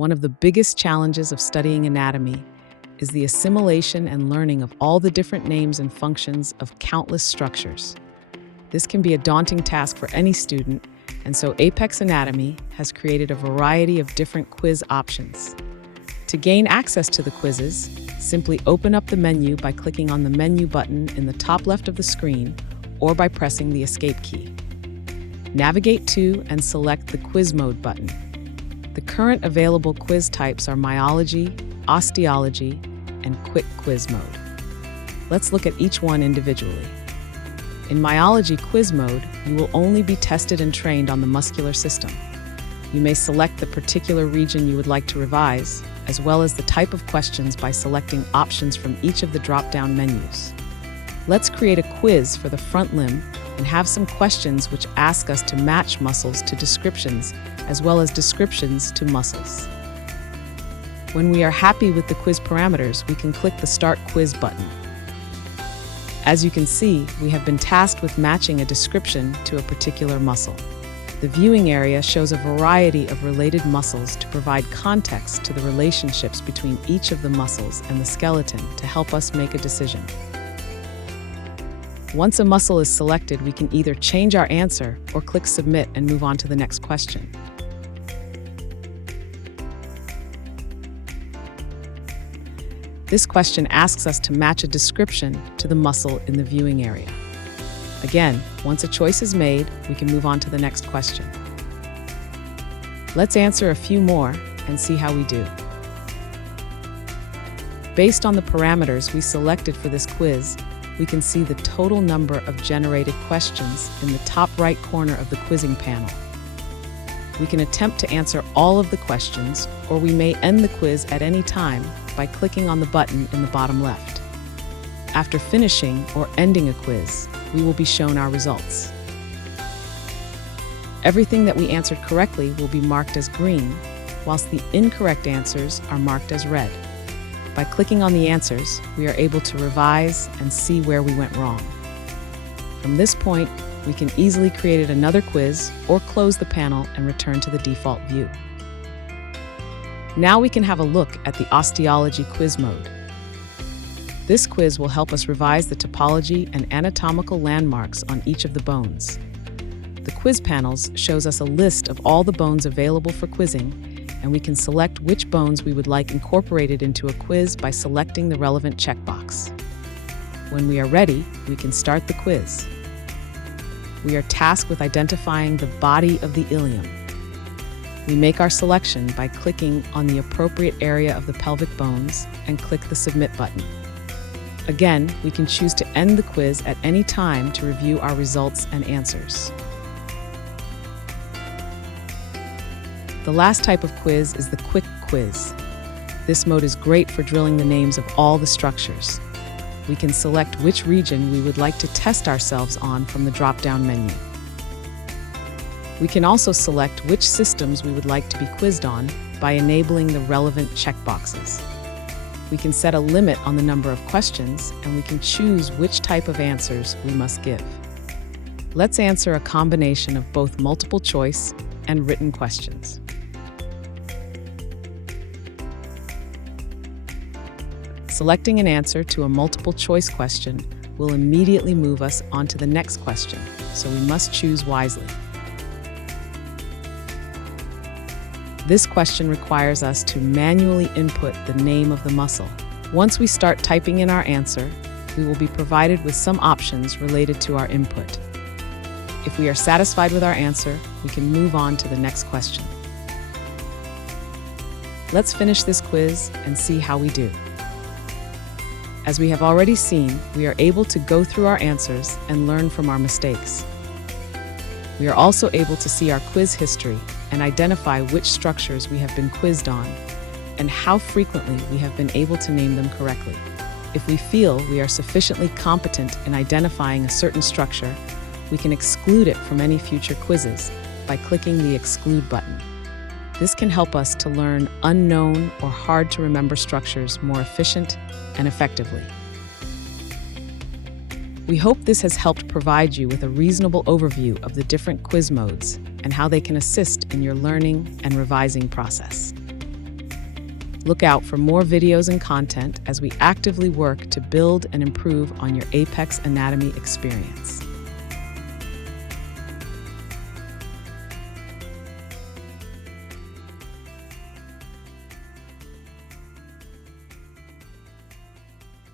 One of the biggest challenges of studying anatomy is the assimilation and learning of all the different names and functions of countless structures. This can be a daunting task for any student, and so Apex Anatomy has created a variety of different quiz options. To gain access to the quizzes, simply open up the menu by clicking on the menu button in the top left of the screen or by pressing the Escape key. Navigate to and select the Quiz Mode button. The current available quiz types are myology, osteology, and quick quiz mode. Let's look at each one individually. In myology quiz mode, you will only be tested and trained on the muscular system. You may select the particular region you would like to revise, as well as the type of questions by selecting options from each of the drop-down menus. Let's create a quiz for the front limb and have some questions which ask us to match muscles to descriptions, as well as descriptions to muscles. When we are happy with the quiz parameters, we can click the Start Quiz button. As you can see, we have been tasked with matching a description to a particular muscle. The viewing area shows a variety of related muscles to provide context to the relationships between each of the muscles and the skeleton to help us make a decision. Once a muscle is selected, we can either change our answer or click Submit and move on to the next question. This question asks us to match a description to the muscle in the viewing area. Again, once a choice is made, we can move on to the next question. Let's answer a few more and see how we do. Based on the parameters we selected for this quiz, we can see the total number of generated questions in the top right corner of the quizzing panel. We can attempt to answer all of the questions, or we may end the quiz at any time by clicking on the button in the bottom left. After finishing or ending a quiz, we will be shown our results. Everything that we answered correctly will be marked as green, whilst the incorrect answers are marked as red. By clicking on the answers, we are able to revise and see where we went wrong. From this point, we can easily create another quiz or close the panel and return to the default view. Now we can have a look at the osteology quiz mode. This quiz will help us revise the topology and anatomical landmarks on each of the bones. The quiz panels shows us a list of all the bones available for quizzing, and we can select which bones we would like incorporated into a quiz by selecting the relevant checkbox. When we are ready, we can start the quiz. We are tasked with identifying the body of the ilium. We make our selection by clicking on the appropriate area of the pelvic bones and click the Submit button. Again, we can choose to end the quiz at any time to review our results and answers. The last type of quiz is the quick quiz. This mode is great for drilling the names of all the structures. We can select which region we would like to test ourselves on from the drop-down menu. We can also select which systems we would like to be quizzed on by enabling the relevant checkboxes. We can set a limit on the number of questions, and we can choose which type of answers we must give. Let's answer a combination of both multiple choice and written questions. Selecting an answer to a multiple choice question will immediately move us on to the next question, so we must choose wisely. This question requires us to manually input the name of the muscle. Once we start typing in our answer, we will be provided with some options related to our input. If we are satisfied with our answer, we can move on to the next question. Let's finish this quiz and see how we do. As we have already seen, we are able to go through our answers and learn from our mistakes. We are also able to see our quiz history and identify which structures we have been quizzed on and how frequently we have been able to name them correctly. If we feel we are sufficiently competent in identifying a certain structure, we can exclude it from any future quizzes by clicking the Exclude button. This can help us to learn unknown or hard-to-remember structures more efficient and effectively. We hope this has helped provide you with a reasonable overview of the different quiz modes and how they can assist in your learning and revising process. Look out for more videos and content as we actively work to build and improve on your Apex Anatomy experience.